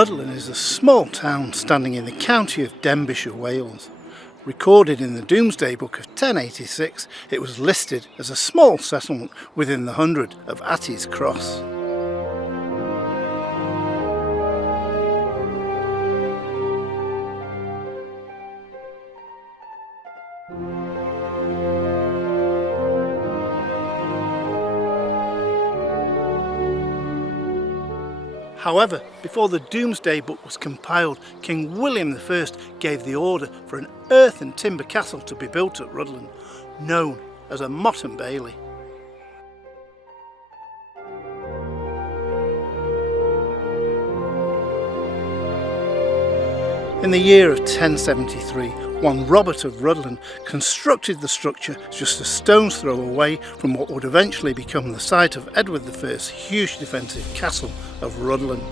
Ruddlan is a small town standing in the county of Denbighshire, Wales. Recorded in the Domesday Book of 1086, it was listed as a small settlement within the 100 of Atty's Cross. However, before the Domesday Book was compiled, King William I gave the order for an earth and timber castle to be built at Ruddlan, known as a Motte and Bailey. In the year of 1073, one Robert of Ruddlan constructed the structure just a stone's throw away from what would eventually become the site of Edward I's huge defensive castle of Ruddlan.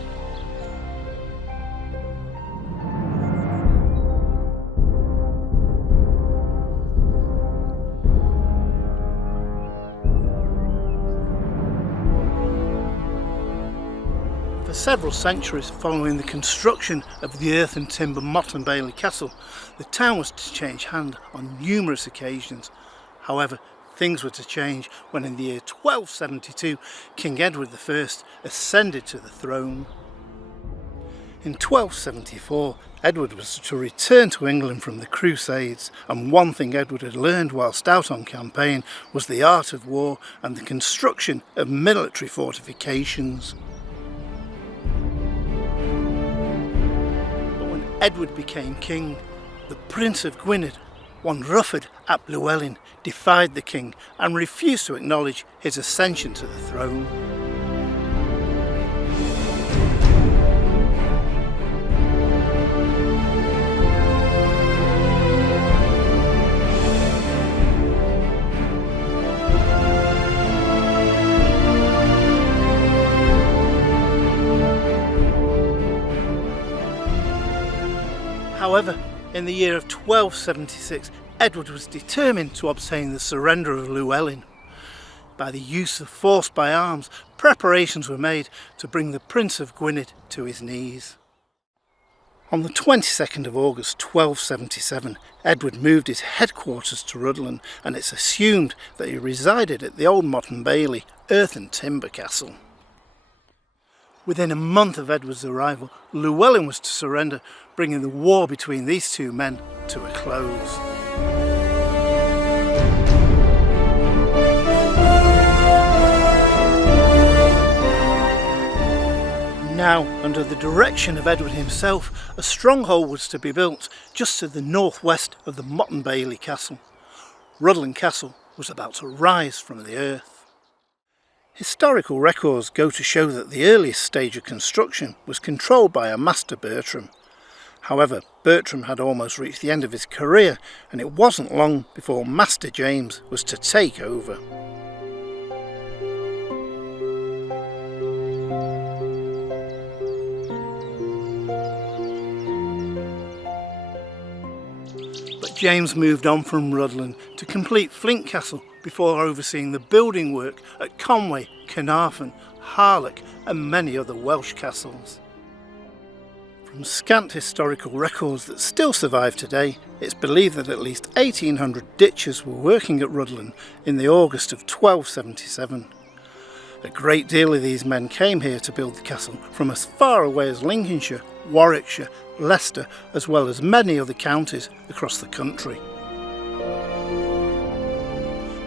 For several centuries following the construction of the earth and timber Motte and Bailey castle, the town was to change hand on numerous occasions. However, things were to change when in the year 1272 King Edward I ascended to the throne. In 1274, Edward was to return to England from the Crusades, and one thing Edward had learned whilst out on campaign was the art of war and the construction of military fortifications. Edward became king, the Prince of Gwynedd, one Rufford ap Llywelyn, defied the king and refused to acknowledge his ascension to the throne. However, in the year of 1276, Edward was determined to obtain the surrender of Llywelyn. By the use of force by arms, preparations were made to bring the Prince of Gwynedd to his knees. On the 22nd of August 1277, Edward moved his headquarters to Ruddlan, and it's assumed that he resided at the old Motte and Bailey earth and timber castle. Within a month of Edward's arrival, Llywelyn was to surrender, bringing the war between these two men to a close. Now, under the direction of Edward himself, a stronghold was to be built just to the northwest of the Motte and Bailey castle. Ruddlan Castle was about to rise from the earth. Historical records go to show that the earliest stage of construction was controlled by a Master Bertram. However, Bertram had almost reached the end of his career, and it wasn't long before Master James was to take over. But James moved on from Ruddlan to complete Flint Castle before overseeing the building work at Conway, Carnarvon, Harlech and many other Welsh castles. From scant historical records that still survive today, it's believed that at least 1,800 ditchers were working at Ruddlan in the August of 1277. A great deal of these men came here to build the castle from as far away as Lincolnshire, Warwickshire, Leicester, as well as many other counties across the country.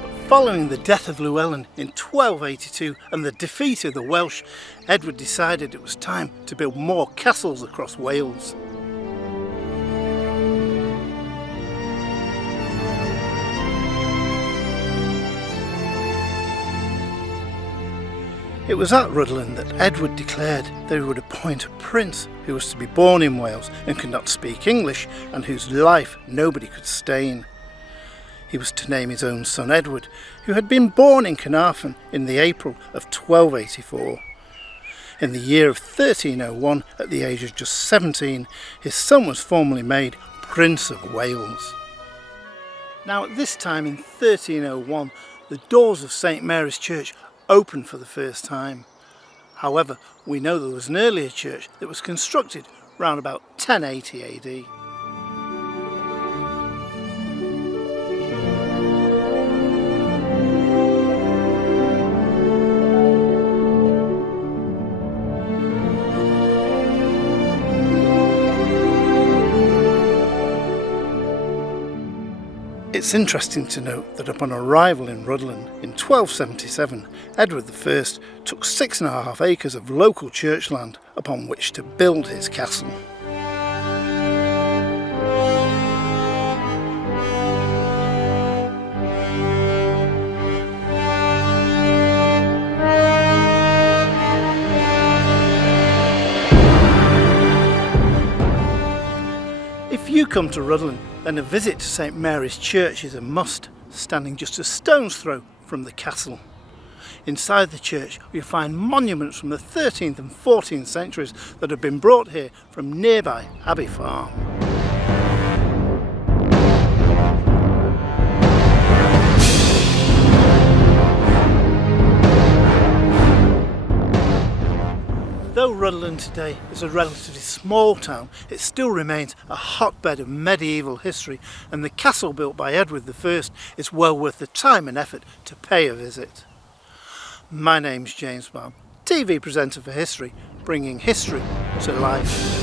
But following the death of Llewellyn in 1282 and the defeat of the Welsh, Edward decided it was time to build more castles across Wales. It was at Ruddlan that Edward declared that he would appoint a prince who was to be born in Wales and could not speak English and whose life nobody could stain. He was to name his own son Edward, who had been born in Carnarvon in the April of 1284. In the year of 1301, at the age of just 17, his son was formally made Prince of Wales. Now at this time in 1301, the doors of St Mary's Church opened for the first time. However, we know there was an earlier church that was constructed around about 1080 AD. It's interesting to note that upon arrival in Ruddlan in 1277, Edward I took 6.5 acres of local church land upon which to build his castle. If you come to Ruddlan, then a visit to St Mary's Church is a must, standing just a stone's throw from the castle. Inside the church you'll find monuments from the 13th and 14th centuries that have been brought here from nearby Abbey Farm. Though Ruddlan today is a relatively small town, it still remains a hotbed of medieval history, and the castle built by Edward I is well worth the time and effort to pay a visit. My name's James Balme, TV presenter for history, bringing history to life.